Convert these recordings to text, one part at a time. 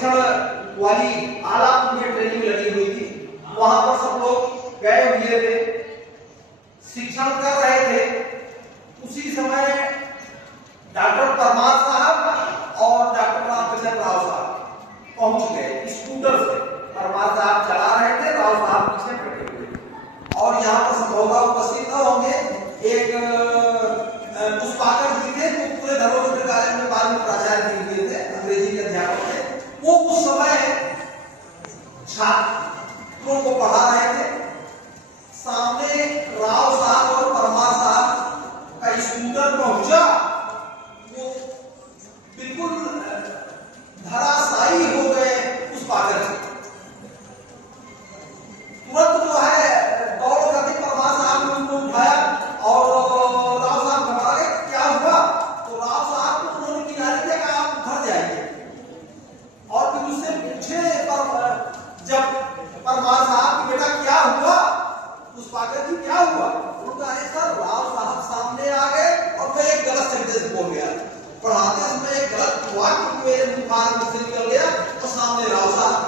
प्रशिक्षण वाली आला उनकी ट्रेनिंग लगी हुई थी, वहां पर सब लोग गए हुए थे, शिक्षण कर रहे थे। उसी समय डॉक्टर परमार साहब और डॉक्टर रामकिशन राव साहब पहुंच गए स्कूटर से। परमार साहब चला रहे थे, राव साहब पीछे बैठे हुए थे। और यहाँ पर संभवतः उपस्थित न होंगे, एक पुष्पाकर जी थे, वो पूरे धर्मपुर कार्य में बाद में प्राचार्य हुए थे, अंग्रेजी के अध्यापक थे। वो उस समय छात्रों को पढ़ा रहे थे। सामने राव साहब और परमार साहब का स्कूटर पहुंचा, वो बिल्कुल धराशायी हो गए पुष्पाकर जी। तुरंत जो है दौड़ करके परमार साहब ने उनको उठाया और राव साहब घबरा गए, क्या हुआ? तो राव साहब को उन्होंने किनारे किया कि आप घर जाइए। और फिर उससे पूछे जब परमार साहब कि बेटा क्या हुआ, पुष्पाकर जी क्या हुआ? उनका ऐसा राव साहब सामने आ गए और मैं एक गलत सेंटेंस बोल गया, पढ़ाते समय एक गलत वाक्य मेरे मुख से निकल गया और सामने राव साहब।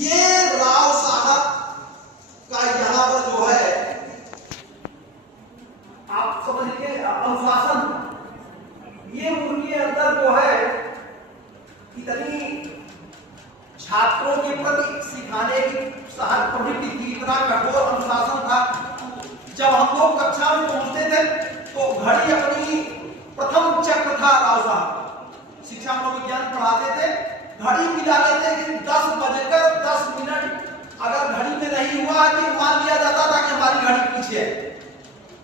ये राव साहब का यहाँ पर जो है आप समझिए अनुशासन, ये उनके अंदर जो है इतनी छात्रों के प्रति सिखाने की प्रवृत्ति थी, इतना कठोर अनुशासन था। जब हम लोग कक्षा में पहुंचते थे तो घड़ी अपनी प्रथम चक्र था। राव साहब शिक्षा मनोविज्ञान पढ़ाते थे, घड़ी मिला लेते कि 10:10 अगर घड़ी में नहीं हुआ कि मान लिया जाता था कि हमारी घड़ी पीछे है।